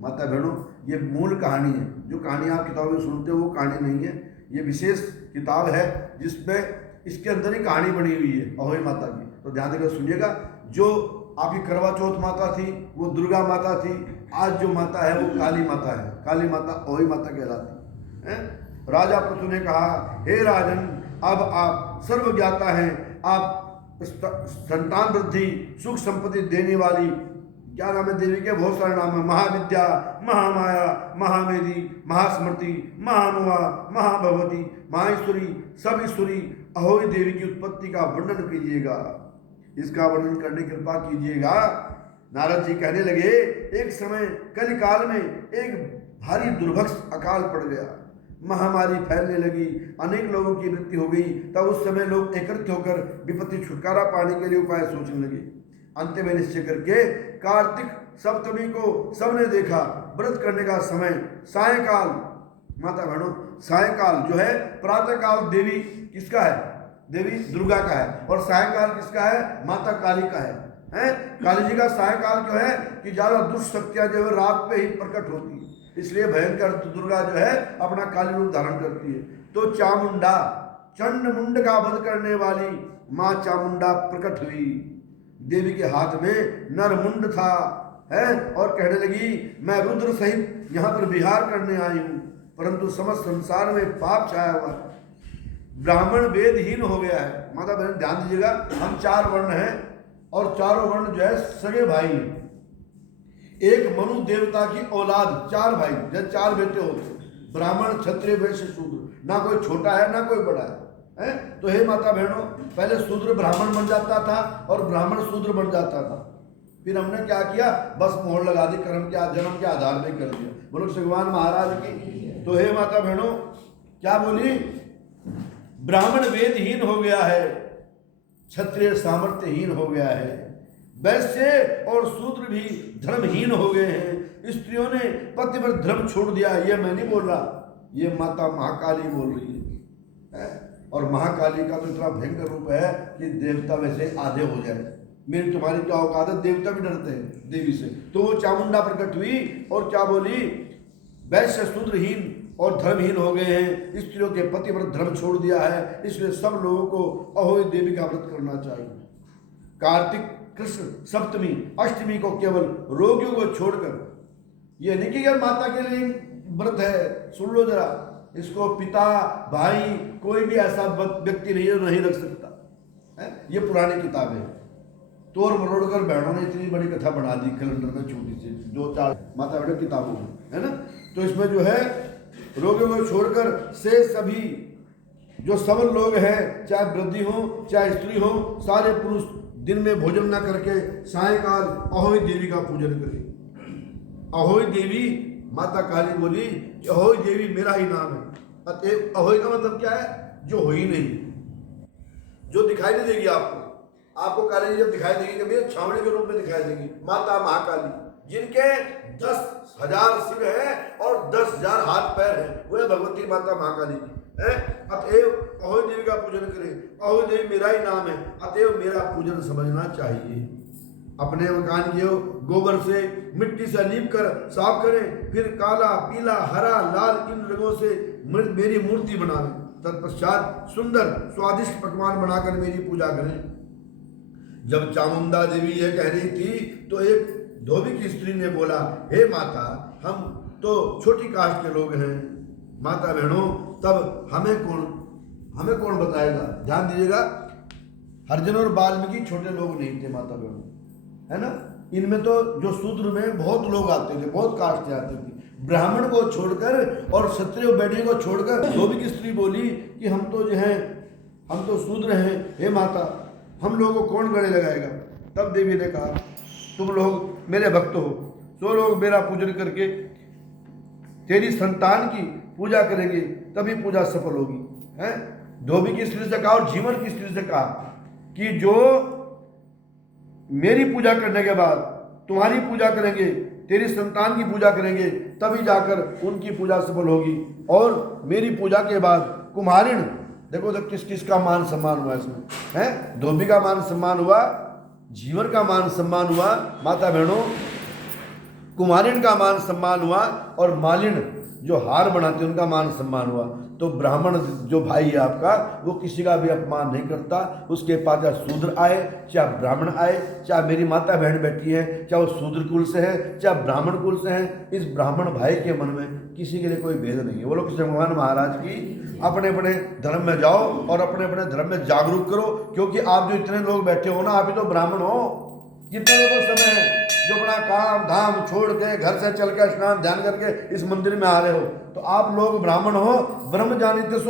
माता बहनों, ये मूल कहानी है। जो कहानी आप किताबों में सुनते हो वो कहानी नहीं है, ये विशेष किताब है जिसमें इसके अंदर ही कहानी बनी हुई है अहोई माता की। तो ध्यान देकर सुनिएगा। जो आपकी करवा चौथ माता थी वो दुर्गा माता थी, आज जो माता है वो काली माता है। काली माता अहोई माता कहलाती है। राजा पृथु ने कहा, हे राजन, अब आप सर्वज्ञाता हैं, आप संतान वृद्धि सुख संपत्ति देने वाली, क्या नाम है देवी के, बहुत सारे नाम है, महाविद्या, महामाया, महामेधी, महास्मृति, महानुआ, महाभगवती, महाईश्वरी, सब ईश्वरी अहोई देवी की उत्पत्ति का वर्णन कीजिएगा, इसका वर्णन करने की कृपा कीजिएगा। नारद जी कहने लगे, एक समय कलिकाल में एक भारी दुर्भक्ष अकाल पड़ गया, महामारी फैलने लगी, अनेक लोगों की मृत्यु हो गई। तब उस समय लोग एकत्रित होकर विपत्ति छुटकारा पाने के लिए उपाय सोचने लगे। अंत में निश्चय करके कार्तिक सप्तमी को सबने देखा, व्रत करने का समय सायंकाल, माता बहनों सायंकाल जो है, प्रातःकाल देवी किसका है, देवी दुर्गा का है, और सायंकाल किसका है, माता काली का है। काली जी का सायंकाल क्यों है कि ज्यादा दुष्ट शक्तियां जो है रात पे ही प्रकट होती है, इसलिए भयंकर दुर्गा जो है अपना काली रूप धारण करती है। तो चामुंडा, चंड मुंड का वध करने वाली माँ चामुंडा प्रकट हुई। देवी के हाथ में नरमुंड था है, और कहने लगी, मैं रुद्र सहित यहाँ पर विहार करने आई हूँ, परंतु समस्त संसार में पाप छाया हुआ है, ब्राह्मण वेदहीन हो गया है। माता बहन ध्यान दीजिएगा, हम 4 वर्ण हैं और चारों वर्ण जो है सगे भाई हैं। एक मनु देवता की औलाद, 4 भाई, जैसे 4 बेटे होते, ब्राह्मण क्षत्रिय वैश्य शूद्र, ना कोई छोटा है ना कोई बड़ा है। तो हे माता बहनों, पहले शूद्र ब्राह्मण बन जाता था और ब्राह्मण शूद्र बन जाता था, फिर हमने क्या किया, बस मोहर लगा दी, कर्म के जन्म के आधार पर कर दिया। बोलो भगवान महाराज की। तो हे माता बहनों क्या बोली, ब्राह्मण वेदहीन हो गया है, क्षत्रिय सामर्थ्यहीन हो गया है, वैश्य और शूद्र भी धर्महीन हो गए हैं, स्त्रियों ने पतिव्रत धर्म छोड़ दिया। ये मैं नहीं बोल रहा, ये माता महाकाली बोल रही है। और महाकाली का तो इतना भयंकर रूप है कि देवता वैसे आधे हो जाए। मेरी तुम्हारी क्या औकात है, देवता भी डरते हैं देवी से। तो वो चामुंडा प्रकट हुई और क्या बोली, वैश्य शूद्रहीन और धर्महीन हो गए हैं, स्त्रियों के पतिव्रत धर्म छोड़ दिया है, इसलिए सब लोगों को अहोई देवी का व्रत करना चाहिए। कार्तिक कृष्ण सप्तमी अष्टमी को केवल रोगियों को छोड़कर, ये नहीं कि माता के लिए व्रत है, सुन लो जरा, इसको पिता भाई कोई भी ऐसा व्यक्ति नहीं रख सकता है। ये पुरानी किताब है, तोड़ मरोड़ कर बहनों ने इतनी बड़ी कथा बना दी कैलेंडर में, छोटी सी 2-4 माता बहनों किताबों में, है ना। तो इसमें जो है रोगियों को छोड़कर से सभी जो सबल लोग हैं, चाहे वृद्धि हो चाहे स्त्री हो, सारे पुरुष दिन में भोजन न करके सायंकाल अहोई देवी का पूजन करें। अहोई देवी, माता काली बोली कि अहोई देवी मेरा ही नाम है। अतएव अहोई का मतलब क्या है, जो हो ही नहीं, जो दिखाई नहीं देगी आपको। आपको काली जब दिखाई देगी कभी छावनी के रूप में दिखाई देगी, माता महाकाली, जिनके 10,000 सिर है और 10,000 हाथ पैर है, वो है भगवती माता महाकाली की है। अतएव अहोई देवी का पूजन करें, अहोई देवी मेरा ही नाम है, अतएव मेरा पूजन समझना चाहिए। अपने मकान के गोबर से मिट्टी से लीप कर साफ करें, फिर काला पीला हरा लाल इन रंगों से मेरी मूर्ति बनावें, तत्पश्चात सुंदर स्वादिष्ट पकवान बनाकर मेरी पूजा करें। जब चामुंडा देवी यह कह रही थी तो एक धोबी की स्त्री ने बोला, हे माता, हम तो छोटी कास्ट के लोग हैं। माता बहनों, तब हमें कौन बताएगा। ध्यान दीजिएगा, अर्जुन और वाल्मीकि छोटे लोग नहीं थे माता बहनों, है ना। इनमें तो जो शूद्र में बहुत लोग आते थे, बहुत कास्ट आते थे। ब्राह्मण को छोड़कर और क्षत्रिय बैठे को छोड़कर धोबी की स्त्री बोली कि हम तो जो है, हम तो शूद्र हैं, हे माता, हम लोगों को कौन गले लगाएगा। तब देवी ने कहा, तुम लोग मेरे भक्त हो, तो लोग मेरा पूजन करके तेरी संतान की पूजा करेंगे, तभी पूजा सफल होगी। है धोबी की स्त्री से कहा और जीवन की स्त्री से कहा कि जो मेरी पूजा करने के बाद तुम्हारी पूजा करेंगे, तेरी संतान की पूजा करेंगे, तभी जाकर उनकी पूजा सफल होगी। और मेरी पूजा के बाद कुम्हारिण, देखो तो किस किस का मान सम्मान हुआ इसमें, है धोबी का मान सम्मान हुआ, जीवन का मान सम्मान हुआ। माता बहनों, कुम्हारिन का मान सम्मान हुआ और मालिन जो हार बनाते उनका मान सम्मान हुआ। तो ब्राह्मण जो भाई है आपका, वो किसी का भी अपमान नहीं करता। उसके पास चाहे शूद्र आए चाहे ब्राह्मण आए, चाहे मेरी माता बहन बैठी है चाहे वो शूद्र कुल से है चाहे ब्राह्मण कुल से है, इस ब्राह्मण भाई के मन में किसी के लिए कोई भेद नहीं है। बोलो कृष्ण भगवान महाराज की। अपने अपने धर्म में जाओ और अपने अपने धर्म में जागरूक करो, क्योंकि आप जो इतने लोग बैठे हो ना, आप ही तो ब्राह्मण हो। कितने लोगों समय है जो अपना काम धाम छोड़ के घर से चल के स्नान ध्यान करके इस मंदिर में आ रहे हो, तो आप लोग ब्राह्मण हो। ब्रह्म जानिते सो